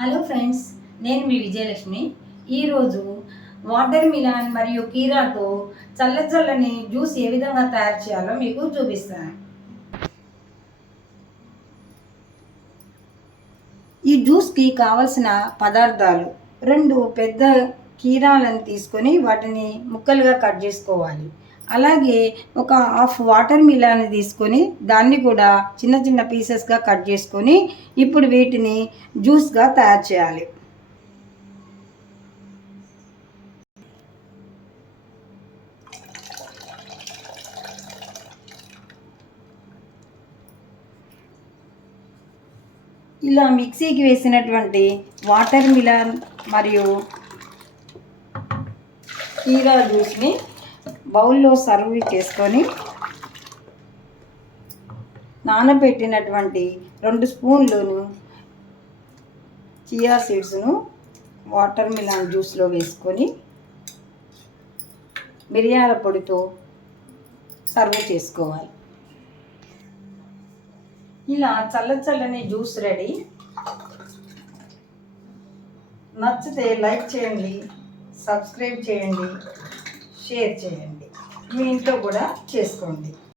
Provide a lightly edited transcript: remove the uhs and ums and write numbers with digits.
Hello friends, నేను మీ విజయలక్ష్మి. ఈరోజు water melon మరియు కీరాతో చల్లని జ్యూస్ ఏ విధంగా తయారు చేయాలో మీకు చూపిస్తాను. ఈ జ్యూస్కి కావలసిన పదార్థాలు: 2 పెద్ద కీరాలను తీసుకొని వాటిని ముక్కలుగా కట్ చేసుకోవాలి. అలాగే ఒక హాఫ్ వాటర్ మిలాన్ తీసుకొని దాన్ని కూడా చిన్న చిన్న పీసెస్గా కట్ చేసుకొని ఇప్పుడు వీటిని జ్యూస్గా తయారు చేయాలి. ఇలా మిక్సీకి వేసినటువంటి వాటర్ మిలాన్ మరియు కీరా జ్యూస్ని బౌల్లో సర్వ్ చేసుకొని నానబెట్టినటువంటి 2 స్పూన్లను చియా సీడ్స్ను వాటర్ మిలాన్ జ్యూస్లో వేసుకొని మిరియాల పొడితో సర్వ్ చేసుకోవాలి. ఇలా చల్లని జ్యూస్ రెడీ. నచ్చితే లైక్ చేయండి, సబ్స్క్రైబ్ చేయండి, షేర్ చేయండి. మీ ఇంట్లో కూడా చేసుకోండి.